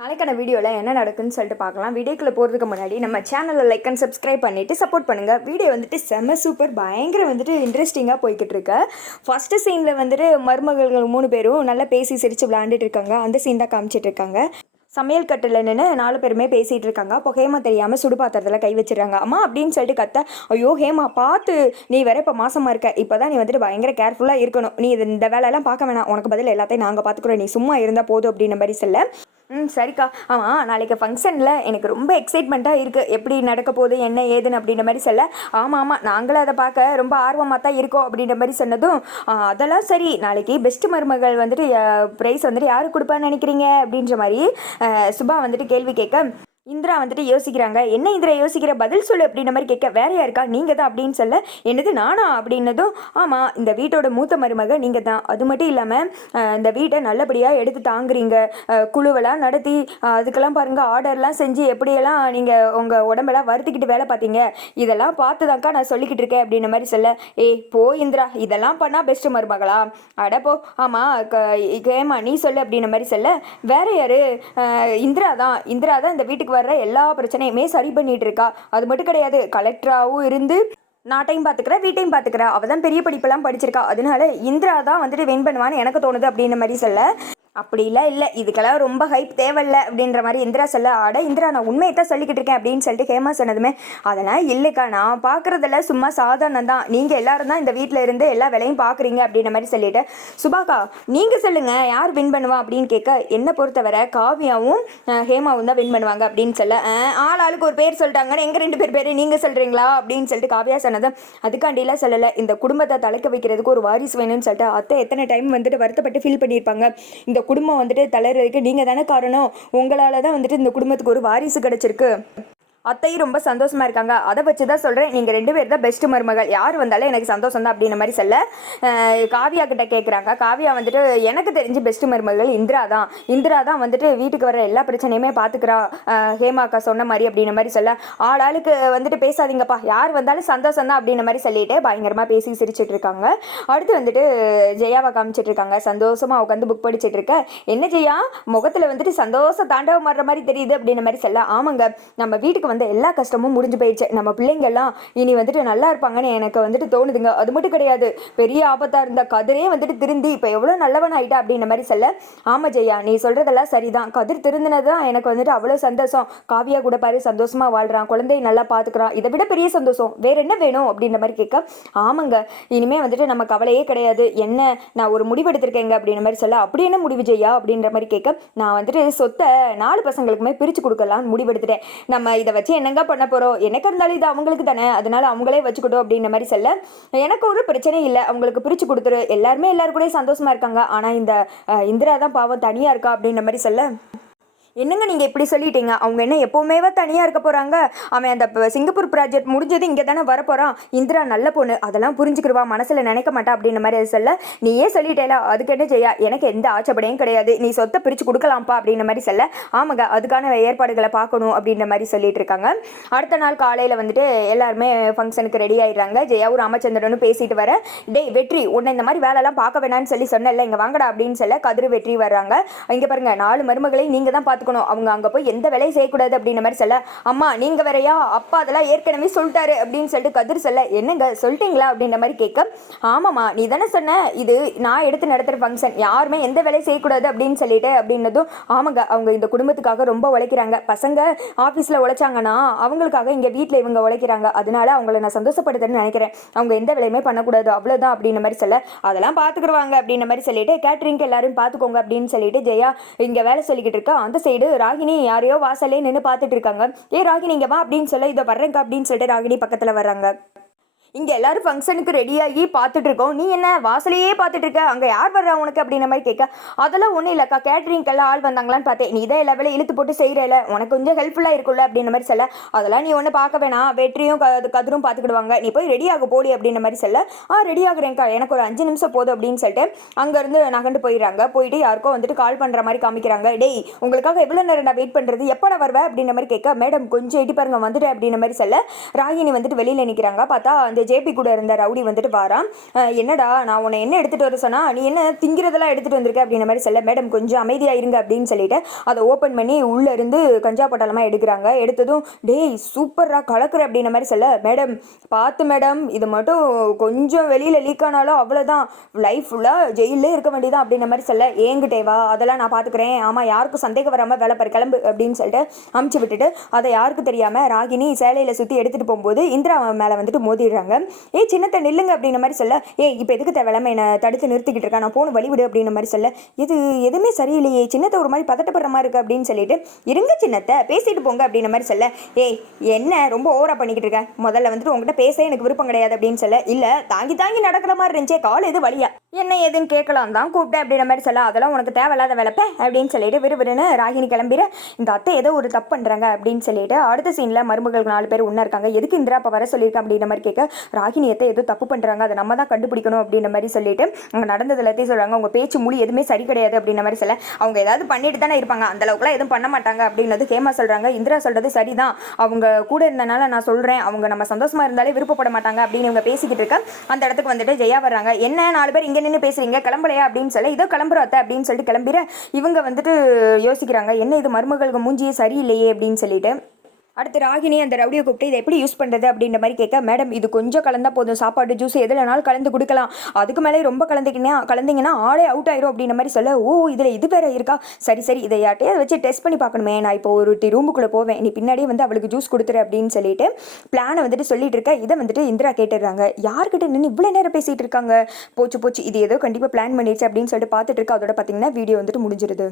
நாளைக்கான வீடியோவில் என்ன நடக்குன்னு சொல்லிட்டு பார்க்கலாம். வீடியோக்குள்ளே போகிறதுக்கு முன்னாடி நம்ம சேனலில் லைக் அண்ட் சப்ஸ்கிரைப் பண்ணிவிட்டு சப்போர்ட் பண்ணுங்கள். வீடியோ வந்துட்டு செம்ம சூப்பர் பயங்கர வந்துட்டு இன்ட்ரெஸ்டிங்காக போய்கிட்டு இருக்கு. ஃபஸ்ட்டு சீனில் வந்துட்டு மருமகள்கள் 3 பேரும் நல்லா பேசி சிரித்து விளையாண்டுட்டு இருக்காங்க. அந்த சீன் தான் காமிச்சிட்டு இருக்காங்க. சமையல் கட்டில் நின்று 4 பேருமே பேசிகிட்டு இருக்காங்க. அப்போ ஹேமா தெரியாமல் சுடு பாத்திரத்தில் கை வச்சிடறாங்க. அம்மா அப்படின்னு சொல்லிட்டு கத்த, ஐயோ ஹேமா பார்த்து, நீ வேற இப்போ மாசமாக இருக்க, இப்போ தான் நீ வந்துட்டு பயங்கர கேர்ஃபுல்லாக இருக்கணும், நீ இந்த வேலையெல்லாம் பார்க்க வேணாம், உனக்கு பதில் எல்லாத்தையும் நாங்கள் பார்த்துக்குறோம், நீ சும்மா இருந்தால் போதும் அப்படின்ற மாதிரி சொல்ல. சரிக்கா. ஆமாம், நாளைக்கு ஃபங்க்ஷனில் எனக்கு ரொம்ப எக்ஸைட்மெண்ட்டாக இருக்குது, எப்படி நடக்க போகுது என்ன ஏதுன்னு அப்படின்ற மாதிரி சொல்ல. ஆமாம் நாங்களும் அதை பார்க்க ரொம்ப ஆர்வமாக தான் இருக்கோம் அப்படின்ற மாதிரி சொன்னதும், அதெல்லாம் சரி, நாளைக்கு பெஸ்ட் மருமகள் வந்துட்டு ப்ரைஸ் வந்துட்டு யாருக்கு கொடுப்பான்னு நினைக்கிறீங்க அப்படின்ற மாதிரி சுபா வந்துட்டு கேள்வி கேட்க, இந்திரா வந்துட்டு யோசிக்கிறாங்க. என்ன இந்திரா யோசிக்கிற, பதில் சொல்லு அப்படின்ற மாதிரி கேட்க, வேற யாருக்கா, நீங்கள் தான் அப்படின்னு சொல்ல. என்னது நானா அப்படின்னதும், ஆமாம் இந்த வீட்டோட மூத்த மருமக நீங்கள் தான், அது மட்டும் இல்லாமல் இந்த வீட்டை நல்லபடியாக எடுத்து தாங்குறீங்க, குழுவெல்லாம் நடத்தி அதுக்கெல்லாம் பாருங்கள் ஆர்டர்லாம் செஞ்சு எப்படியெல்லாம் நீங்கள் உங்கள் உடம்பெல்லாம் வருத்திக்கிட்டு வேலை பார்த்தீங்க, இதெல்லாம் பார்த்துதாக்கா நான் சொல்லிக்கிட்டு இருக்கேன் அப்படின்ற மாதிரி சொல்ல. போ இந்திரா, இதெல்லாம் பண்ணால் பெஸ்ட்டு மருமகளா, அடப்போ. ஆமாம் கேமா நீ சொல்லு அப்படின்ற மாதிரி சொல்ல. வேற யாரு, இந்திரா தான் இந்த வீட்டுக்கு வர்ற எல்லா பிரச்சனையுமே சரி பண்ணிட்டு இருக்கா. அது மட்டும் கிடையாது, கலெக்டராகவும் இருந்து நாட்டையும் பார்த்துக்கிறா வீட்டையும் பார்த்துக்கிறா, அவள் தான் பெரிய படிப்பெல்லாம் படிச்சிருக்கா, அதனால இந்திரா தான் வந்துட்டு வின் பண்ணுவான்னு எனக்கு தோணுது அப்படின்ற மாதிரி சொல்ல. அப்படிலாம் இல்லை, இதுக்கெல்லாம் ரொம்ப ஹைப் தேவையில்லை அப்படின்ற மாதிரி இந்திரா சொல்ல. இந்திரா நான் உண்மையை தான் சொல்லிக்கிட்டு இருக்கேன் அப்படின்னு சொல்லிட்டு ஹேமா சொன்னதுமே, அதெல்லாம் இல்லைக்கா, நான் பார்க்குறதில்ல சும்மா சாதாரணம் தான், நீங்கள் எல்லாரும் தான் இந்த வீட்டில் இருந்து எல்லா வேலையும் பார்க்குறீங்க அப்படின்ற மாதிரி சொல்லிட்டு. சுபாக்கா நீங்கள் சொல்லுங்கள் யார் வின் பண்ணுவா அப்படின்னு கேட்க, என்னை பொறுத்தவரை காவியாவும் ஹேமாவும் தான் வின் பண்ணுவாங்க அப்படின்னு சொல்ல. ஆளுக்கு ஒரு பேர் சொல்லிட்டாங்கன்னு எங்கள் 2 பேர் நீங்கள் சொல்கிறீங்களா அப்படின்னு சொல்லிட்டு காவியா சொன்னதும், அதுக்காண்டிலாம் சொல்லலை, இந்த குடும்பத்தை தலைக்க வைக்கிறதுக்கு ஒரு வாரிசு வேணும்னு சொல்லிட்டு அத்தை எத்தனை டைம் வந்துட்டு வருத்தப்பட்டு ஃபீல் பண்ணியிருப்பாங்க, இந்த குடும்பம் வந்துட்டு தளர்றதுக்கு நீங்கள் தானே காரணம், உங்களால் தான் வந்துட்டு இந்த குடும்பத்துக்கு ஒரு வாரிசு கிடச்சிருக்கு, அத்தையும் ரொம்ப சந்தோஷமாக இருக்காங்க, அதை வச்சு தான் சொல்கிறேன், நீங்கள் 2 பேர் தான் பெஸ்ட்டு மருமகள், யார் வந்தாலும் எனக்கு சந்தோஷம் தான் அப்படின்ற மாதிரி சொல்ல. காவியா கிட்ட கேட்குறாங்க. காவியா வந்துட்டு எனக்கு தெரிஞ்சு பெஸ்ட்டு மருமகள் இந்திரா தான் வந்துட்டு வீட்டுக்கு வர எல்லா பிரச்சனையுமே பார்த்துக்கிறா, ஹேமாக்கா சொன்ன மாதிரி அப்படின்ற மாதிரி சொல்ல. ஆளுக்கு வந்துட்டு பேசாதீங்கப்பா, யார் வந்தாலும் சந்தோஷம் தான் அப்படின்ற மாதிரி சொல்லிட்டு பயங்கரமாக பேசி சிரிச்சிட்டு இருக்காங்க. அடுத்து வந்துட்டு ஜெயாவை காமிச்சிட்டு இருக்காங்க. சந்தோஷமாக உட்காந்து புக் படிச்சுட்டு இருக்க. என்ன ஜெயா முகத்தில் வந்துட்டு சந்தோஷம் தாண்டவம் மாறுற மாதிரி தெரியுது அப்படின்ற மாதிரி சொல்ல. ஆமாங்க, நம்ம வீட்டுக்கு எல்லா கஷ்டமும் முடிஞ்சு போயிடுச்சு, நம்ம பிள்ளைங்கெல்லாம் இனி வந்துட்டு நல்லா இருப்பாங்கன்னு எனக்கு வந்துட்டு தோணுதுங்க. அது மட்டும் கிடையாது, பெரிய ஆபத்தா இருந்த கதிரே வந்துட்டு திருந்தி இப்போ எவ்வளோ நல்லவன் ஆயிட்டா அப்படின்ற மாதிரி சொல்ல. ஆமா ஜெயா நீ சொல்றதெல்லாம் சரிதான், கதிர் திருந்தினது தான் எனக்கு வந்துட்டு அவ்வளோ சந்தோஷம், காவியா கூட பாரு சந்தோஷமா வாழ்றான், குழந்தைய நல்லா பார்த்துக்கிறான், இதை விட பெரிய சந்தோஷம் வேற என்ன வேணும் அப்படின்ற மாதிரி கேட்க. ஆமாங்க இனிமே வந்துட்டு நம்ம கவலையே கிடையாது, என்ன நான் ஒரு முடிவு எடுத்திருக்கேங்க அப்படின்ற மாதிரி சொல்ல. அப்படி என்ன முடிவு ஜெயா அப்படின்ற மாதிரி கேட்க, நான் வந்துட்டு சொத்தை 4 பசங்களுக்குமே பிரித்து கொடுக்கலான்னு முடிவெடுத்துட்டேன், நம்ம இதை வச்சு என்னங்க பண்ண போறோம், எனக்கு இருந்தாலும் இது அவங்களுக்கு தானே, அதனால அவங்களே வச்சுக்கிட்டோம் அப்படின்ற மாதிரி சொல்ல. எனக்கு ஒரு பிரச்சனை இல்லை, அவங்களுக்கு பிரிச்சு கொடுத்துரு, எல்லாருமே எல்லாரும் கூட சந்தோஷமா இருக்காங்க, ஆனா இந்த இந்திரா தான் பாவம் தனியா இருக்கா அப்படின்ற மாதிரி சொல்ல. என்னங்க நீங்கள் இப்படி சொல்லிட்டீங்க, அவங்க என்ன எப்போவுமே தனியாக இருக்க போகிறாங்க, அவன் அந்த சிங்கப்பூர் ப்ராஜெக்ட் முடிஞ்சது இங்கே தானே வரப்போகிறான், இந்திரா நல்ல பொண்ணு அதெல்லாம் புரிஞ்சுக்கிடுவா, மனசில் நினைக்க மாட்டா அப்படின்ற மாதிரி அதை சொல்ல. நீயே சொல்லிட்டேல அதுக்கு என்ன செய்யா, எனக்கு எந்த ஆட்சேபனையும் கிடையாது, நீ சொத்தை பிரித்து கொடுக்கலாம்ப்பா அப்படின்ற மாதிரி சொல்ல. ஆமாங்க அதுக்கான ஏற்பாடுகளை பார்க்கணும் அப்படின்ற மாதிரி சொல்லிட்டு இருக்காங்க. அடுத்த நாள் காலையில் வந்துட்டு எல்லாருமே ஃபங்க்ஷனுக்கு ரெடி ஆகிடுறாங்க. ஜெயாவும் ராமச்சந்திரனும் பேசிட்டு வர, டேய் வெற்றி உன்னை இந்த மாதிரி வேலைலாம் பார்க்க வேணான்னு சொல்லி சொன்னல, இங்கே வாங்கடா அப்படின்னு சொல்ல. கதிர் வெற்றி வர்றாங்க. இங்கே பாருங்க 4 மருமகளை நீங்கள் தான் பார்த்து அவங்க அங்க போய் எந்த வேலையும் செய்யக்கூடாது அப்படின்ற மாதிரி சொல்ல. அம்மா நீங்க வேறையா, அப்பா அதெல்லாம் ஏற்கனவே சொல்லிட்டாரு அப்படின்னு சொல்லிட்டு கதிர் சொல்ல. என்னங்க சொல்லிட்டீங்களா அப்படின்ற மாதிரி கேட்க. ஆமாம்மா நீ தானே சொன்ன இது நான் எடுத்து நடத்துகிற ஃபங்க்ஷன், யாருமே எந்த வேலையும் செய்யக்கூடாது அப்படின்னு சொல்லிட்டு அப்படின்னதும், ஆமாங்க அவங்க இந்த குடும்பத்துக்காக ரொம்ப உழைக்கிறாங்க, பசங்க ஆஃபீஸில் உழைச்சாங்கன்னா அவங்களுக்காக இங்கே வீட்டில் இவங்க உழைக்கிறாங்க, அதனால அவங்கள நான் சந்தோஷப்படுத்துன்னு நினைக்கிறேன், அவங்க எந்த வேலையுமே பண்ணக்கூடாது அவ்வளோதான் அப்படின்ற மாதிரி சொல்ல. அதெல்லாம் பார்த்துக்குருவாங்க அப்படின்ற மாதிரி சொல்லிட்டு கேட்ரிங் எல்லாரும் பார்த்துக்கோங்க அப்படின்னு சொல்லிட்டு ஜெயா இங்கே வேலை சொல்லிக்கிட்டு இருக்கா. அந்த சைடு ராகினி யாரையோ வாசலே நின்று பார்த்துட்டு இருக்காங்க. ராகினி இங்க வா அப்படின்னு சொல்ல, இதை வர்றேங்க அப்படின்னு சொல்லிட்டு ராகினி பக்கத்துல வர்றாங்க. இங்கே எல்லாரும் ஃபங்க்ஷனுக்கு ரெடியாகி பார்த்துட்டு இருக்கோம், நீ என்ன வாசலையே பார்த்துட்டு இருக்க, அங்கே யார் வர்றா உனக்கு அப்படின்ற மாதிரி கேட்க. அதெல்லாம் ஒன்றும் இல்லைக்கா, கேட்ரிங்க்கெல்லாம் ஆள் வந்தாங்களான்னு பார்த்தேன், நீ தான் எல்லா வேலையும் இழுத்து போட்டு செய்கிறல, உனக்கு கொஞ்சம் ஹெல்ப்ஃபுல்லாக இருக்குல்ல அப்படின்ற மாதிரி சொல்ல. அதெல்லாம் நீ ஒன்றும் பார்க்க வேணாம், வெற்றியும் கதிரும் பார்த்துக்கிடுவாங்க, நீ போய் ரெடியாக போடி அப்படின்ற மாதிரி சொல்ல. ரெடி ஆகுறேங்க்கா, எனக்கு ஒரு 5 நிமிஷம் போதும் அப்படின்னு சொல்லிட்டு அங்கேருந்து நகண்டு போயிடுறாங்க. போயிட்டு யாருக்கோ வந்துட்டு கால் பண்ணுற மாதிரி காமிக்கிறாங்க. டேய் உங்களுக்காக எவ்வளோ நேரம் நான் வெயிட் பண்ணுறது, எப்போ வருவேன் அப்படின்ற மாதிரி கேட்க. மேடம் கொஞ்சம் எட்டி பாருங்க வந்துட்டு அப்படின்ற மாதிரி சொல்ல. ராகினி வந்துட்டு வெளியில் நிற்கிறாங்க. பார்த்தா அந்த ஜேபி கூட இருந்த ரவுடி வந்துட்டு வாரான். என்னடா நான் உன்னை என்ன எடுத்துகிட்டு வர சொன்னா, நீ என்ன திங்கிறதெல்லாம் எடுத்துகிட்டு வந்திருக்க அப்படின்ற மாதிரி சொல்ல, மேடம் கொஞ்சம் அமைதியாக இருங்க அப்படின்னு சொல்லிட்டு அதை ஓப்பன் பண்ணி உள்ளே இருந்து கஞ்சா பட்டாளமாக எடுக்கிறாங்க. எடுத்ததும் டேய் சூப்பராக கலக்குற அப்படின்ற மாதிரி சொல்ல, மேடம் பார்த்து மேடம் இது மட்டும் கொஞ்சம் வெளியில் லீக் ஆனாலும் அவ்வளோதான், லைஃப் ஃபுல்லாக ஜெயிலே இருக்க வேண்டியதான் அப்படின்ற மாதிரி சொல்ல, ஏங்கிட்டேவா அதெல்லாம் நான் பார்த்துக்கிறேன், ஆமாம் யாருக்கும் சந்தேகம் வராமல் வேலை பாரு கிளம்பு அப்படின்னு சொல்லிட்டு அமுச்சு விட்டுட்டு அதை யாருக்கு தெரியாமல் ராகினி சேலையில் சுற்றி எடுத்துகிட்டு போகும்போது இந்திரா மேலே வந்துட்டு மோதிடுறாங்க. சின்னத்தை நில்லுங்க அப்படின்ற மாதிரி சொல்ல, இப்போ எதுக்கு தேவையில்லாமல் என்னை தடுத்து நிறுத்திக்கிட்டு இருக்கா, நான் போன வழிவிடு அப்படின்ற மாதிரி சொல்ல, இது எதுவுமே சரியில்லையே, சின்னத்தை ஒரு மாதிரி பதட்டப்படுற மாதிரி இருக்குது அப்படின்னு சொல்லிட்டு, இருங்க சின்னத்தை பேசிட்டு போங்க அப்படின்ற மாதிரி சொல்ல, என்ன ரொம்ப ஓவரா பண்ணிக்கிட்டு இருக்க, முதல்ல வந்துட்டு உங்ககிட்ட பேச எனக்கு விருப்பம் கிடையாது அப்படின்னு சொல்ல, இல்லை தாங்கி தாங்கி நடக்கிற மாதிரி இருந்துச்சே கால் எது வழியா என்ன ஏதுன்னு கேட்கலாம் தான் கூப்பிட்டேன் அப்படின்ற மாதிரி சொல்ல, அதெல்லாம் உனக்கு தேவையில்லாத வேலைப்பேன் அப்படின்னு சொல்லிட்டு விறுவிறுன்னு ராகினி கிளம்பிட, இந்த அத்தை ஏதோ ஒரு தப்பு பண்ணுறாங்க அப்படின்னு சொல்லிட்டு அடுத்த சீனில் மருமகள் 4 பேர் ஒன்றா இருக்காங்க. எதுக்கு இந்திரா அப்போ வர சொல்லியிருக்கேன் அப்படின்ற மாதிரி கேட்க, ராகினி அத்தை ஏதோ தப்பு பண்ணுறாங்க அதை நம்ம தான் கண்டுபிடிக்கணும் அப்படின்ற மாதிரி சொல்லிட்டு அங்கே நடந்தது எல்லாத்தையும் சொல்கிறாங்க. அவங்க பேச்சு மொழி எதுவுமே சரி கிடையாது அப்படின்ற மாதிரி சொல்ல, அவங்க ஏதாவது பண்ணிட்டு தானே இருப்பாங்க, அந்த அளவுக்குலாம் எதுவும் பண்ண மாட்டாங்க அப்படின்னது ஹேமா சொல்கிறாங்க. இந்திரா சொல்கிறது சரிதான், அவங்க கூட இருந்தனால நான் சொல்கிறேன், அவங்க நம்ம சந்தோஷமாக இருந்தாலே விருப்பப்பட மாட்டாங்க அப்படின்னு இவங்க பேசிக்கிட்டு இருக்க அந்த இடத்துக்கு வந்துட்டு ஜெயா வர்றாங்க. என்ன 4 பேர் இங்கே நின்று பேசுறீங்க, கிளம்பலையா அப்படின்னு சொல்லி, இதோ கிளம்புறோம் அத்தை அப்படின்னு சொல்லிட்டு கிளம்பிட இவங்க வந்துட்டு யோசிக்கிறாங்க, என்ன இது மருமகளுக்கு மூஞ்சியே சரியில்லையே அப்படின்னு சொல்லிட்டு. அடுத்து ராகினி அந்த ரவுடியை கூப்பிட்டு இதை எப்படி யூஸ் பண்ணுறது அப்படின்ற மாதிரி கேட்க, மேடம் இது கொஞ்சம் கலந்தா போதும், சாப்பாடு ஜூஸ் எதுலனாலும் கலந்து கொடுக்கலாம், அதுக்கு மேலே ரொம்ப கலந்தீங்கன்னா ஆளே அவுட் ஆயிரும் அப்படின்ற மாதிரி சொல்ல, இதில் இது வேற இருக்கா, சரி சரி இதை யார்ட்டையே அதை வச்சு டெஸ்ட் பண்ணி பார்க்கணுமே, நான் இப்போ ஒரு ரூமுக்குள்ளே போவேன், நீ பின்னாடியே வந்து அவளுக்கு ஜூஸ் கொடுத்துரு அப்படின்னு சொல்லிட்டு பிளானை வந்துட்டு சொல்லிட்டு இருக்க. இதை வந்துட்டு இந்திரா கேட்டுடுறாங்க, யார்கிட்ட நின்று இவ்வளோ நேரம் பேசிகிட்டு இருக்காங்க, போச்சு இது ஏதோ கண்டிப்பாக பிளான் பண்ணிடுச்சு அப்படின்னு சொல்லிட்டு பார்த்துட்டு இருக்கா. அதோட பார்த்தீங்கன்னா வீடியோ வந்துட்டு முடிஞ்சிருது.